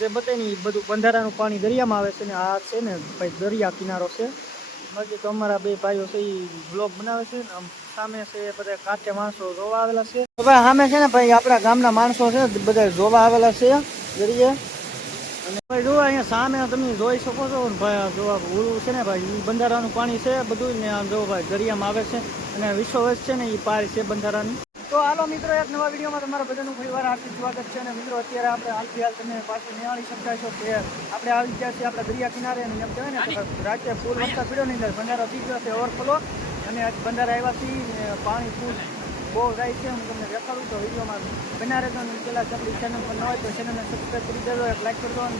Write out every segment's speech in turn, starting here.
જે બતાવી એ બધું બંધારાનું પાણી દરિયામાં આવે છે ને આ છે ને ભાઈ દરિયા કિનારો છે. બાકી તો અમારા બે ભાઈઓ છે એ બ્લોગ બનાવે છે સામે છે બધા કાચે માણસો જોવા આવેલા છે. ભાઈ સામે છે ને ભાઈ આપણા ગામના માણસો છે, બધા જોવા આવેલા છે દરિયે. અને ભાઈ જોવા અહીંયા સામે તમે જોઈ શકો છો ભાઈ જોવા જો છે ને ભાઈ બંધારાનું પાણી છે બધું ને જો ભાઈ દરિયામાં આવે છે. અને વિશ્વવસ છે ને એ પાર છે બંધારાની. તો હાલો મિત્રો એક નવા વિડીયોમાં તમારા બધાનું ફરીવાર હાર્દિક સ્વાગત છે અને મિત્રો અત્યારે આપણે હાલ ફિલહાલ તમે પાછું નિહાળી શકતા છો કે આપણે આવી ગયા છીએ આપણે દરિયા કિનારે અને એમ કહેવાય ને રાતે ફૂલ વરસાદ પડ્યો અંદર બંધારો થઈ ગયો છે ઓવરફ્લો. અને બંધારા આવ્યા છીએ પાણી ફૂલ બહુ જાય છે હું તમને દેખાડું તો વિડીયોમાં બના અને પહેલાં આપણી ચેનલ પર ન હોય તો ચેનલને સબસ્ક્રાઈબ કરી દેજો એક લાઈક કરજો અને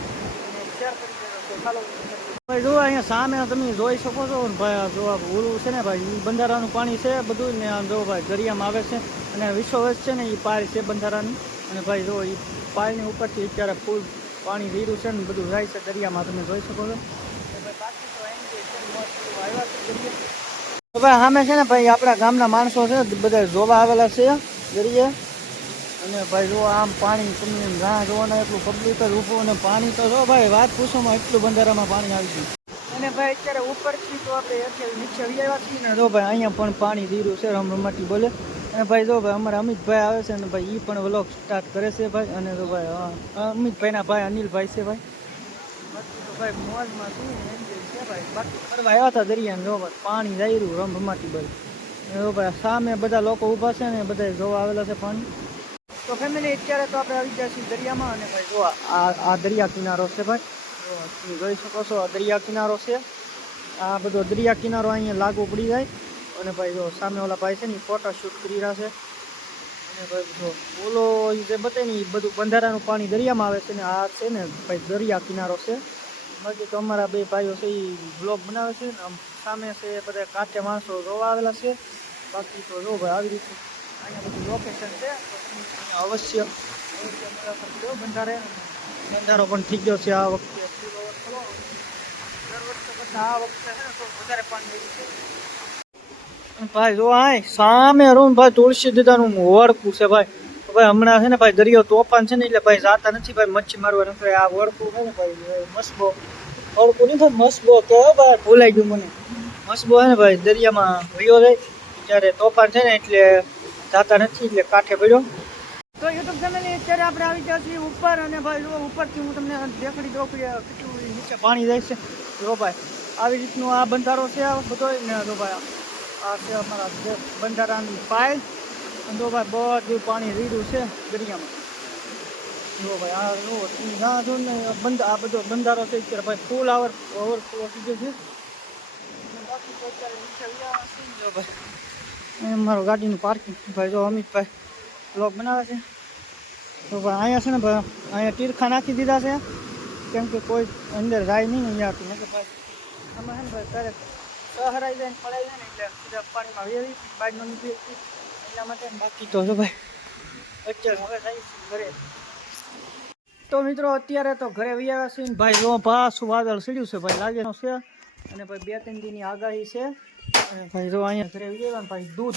શેર કરી દેજો. ભાઈ જો અહીંયા સામે તમે જોઈ શકો છો. ભાઈ જો ઓલું છે ને ભાઈ બંધારાનું પાણી છે, બધું ને જો ભાઈ, દરિયામાં આવે છે અને વિશ્વવસ છે ને એ પાર છે બંધારાની. અને ભાઈ જો એ પાળની ઉપરથી અત્યારે ફૂલ પાણી વીરું છે ને બધું જાય છે દરિયામાં, તમે જોઈ શકો છો. ભાઈ, સામે છે ને ભાઈ, આપણા ગામના માણસો છે, બધા જોવા આવેલા છે દરિયે. અને ભાઈ જો આમ પાણી તમને રાહ જોવાના એટલું પબ્લિક જ ઊભું અને પાણી તો જો ભાઈ વાત પૂછોમાં એટલું બંધારામાં પાણી આવી ગયું. અને ભાઈ અત્યારે ઉપરથી તો આપણે અત્યારે નીચે આવી આવ્યા ને જો ભાઈ અહીંયા પણ પાણી ધીરું છે, રમ રમાટી બોલે. અને ભાઈ જો ભાઈ અમારા અમિતભાઈ આવે છે અને ભાઈ એ પણ વ્લોગ સ્ટાર્ટ કરે છે ભાઈ. અને જો ભાઈ અમિતભાઈના ભાઈ અનિલભાઈ છે ભાઈ. તો ભાઈ મોજમાં શું છે ભાઈ. બાકી ફરવા આવ્યા હતા દરિયાને જો ભાઈ પાણી રહ્યું રમ રમાટી બોલે. જો ભાઈ સામે બધા લોકો ઊભા છે ને બધા જોવા આવેલા છે પાણી. તો ફેમિલી અત્યારે તો આપણે આવી છીએ દરિયામાં અને ભાઈ જો આ આ દરિયા કિનારો છે ભાઈ. જોઈ શકો છો, આ દરિયા કિનારો છે. આ બધો દરિયા કિનારો અહીંયા લાગુ પડી જાય. અને ભાઈ જો સામે ઓલા ભાઈ છે ને ફોટો શૂટ કરી રહ્યા છે. અને ભાઈ જો ઓલો જે બતાવી ને બધું બંધારાનું પાણી દરિયામાં આવે છે ને આ છે ને ભાઈ દરિયા કિનારો છે. બાકી તો અમારા બે ભાઈઓ છે એ બ્લોગ બનાવે છે આમ સામે છે બધા કાંઠે માણસો જોવા આવેલા છે. બાકી તો જો ભાઈ આવી રીતે અહીંયા બધું લોકેશન છે તો તમે અહીંયા અવશ્ય અવશ્ય મુલાકાત લો બંધારે બંધારો પણ થઈ ગયો છે આ વખતે full overflow. દર વખતે કરતાં આ વખતે છે ને થોડું વધારે પાણી આવ્યું છે ભાઈ જો આય સામે રૂમ ભાઈ તુલસી દીદાનું વળકું છે ભાઈ ભાઈ હમણાં છે ને ભાઈ દરિયો તોફાન છે ને એટલે ભાઈ જાતા નથી ભાઈ મચ્છી મારવા નથી આ વળકું છે ને ભાઈ મસબો। વળકું નહીં ભાઈ મસબો કે ભાઈ, ભૂલાઈ ગયું મને। મસબો છે ને ભાઈ દરિયામાં વયો જાય જ્યારે તોફાન છે ને એટલે જાતા નથી એટલે કાંઠે પડ્યો. તો યુટ્યુબ ચેનલ અત્યારે આપણે આવી ગયા છીએ ઉપર અને ભાઈ જો ઉપરથી હું તમને દેખાડી દઉં કે કેટલું નીચે પાણી જાય છે. જો ભાઈ, આવી રીતનું આ બંધારો છે આ બધો ને જો ભાઈ, આ છે અમારા બંધારાની પાય અને જો ભાઈ બધું પાણી રીડું છે દરિયામાં. જો ભાઈ, આ જો ના જો ને બંધ, આ બધો બંધારો છે અત્યારે ભાઈ ફૂલ આવર ઓવરફ્લો થઈ ગયો છે. બાકી અત્યારે નીચે જો ભાઈ. મારું ગાડીનું પાર્કિંગ ભાઈ જો અમિતભાઈ બ્લોગ બનાવે છે. તો ભાઈ અહીંયા છે ને ભાઈ, અહીંયા તીરખા નાખી દીધા છે. કેમ કે કોઈ અંદર જાય નહીં અહીંયાથી ભાઈ, આમાં છે ને ભાઈ ત્યારે સહરાઈ જાય ને પડાઈ જાય ને એટલે સીધા પાણીમાં વેરી બહાર ન નીકળી એટલા માટે બાકી તો ભાઈ, અત્યારે હવે જાય ઘરે. તો મિત્રો, અત્યારે તો ઘરે વ્યાવ્યા ને ભાઈ, જો પાછું વાદળ સીડ્યું છે ભાઈ, લાગે છે. અને ભાઈ બે, ત્રણ દીની આગાહી છે. અને ભાઈ જો અહીંયા ઘરે વી આવ્યા ને ભાઈ દૂધ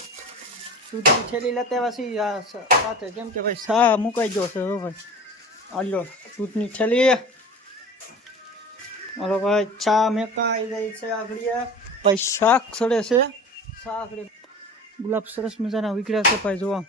દૂધની થેલી લેતા આવ્યા છીએ આ સ- સાથે કેમ કે ભાઈ સા મુકાઈ ગયો છે જો ભાઈ. આલ્યો દૂધની થેલી. હાલો ભાઈ, ચા મેકાઈ જાય છે આગળ ભાઈ શાક સડે છે. શાક રે. ગુલાબ સરસ મજાના વિગડ્યા છે ભાઈ, જોવા.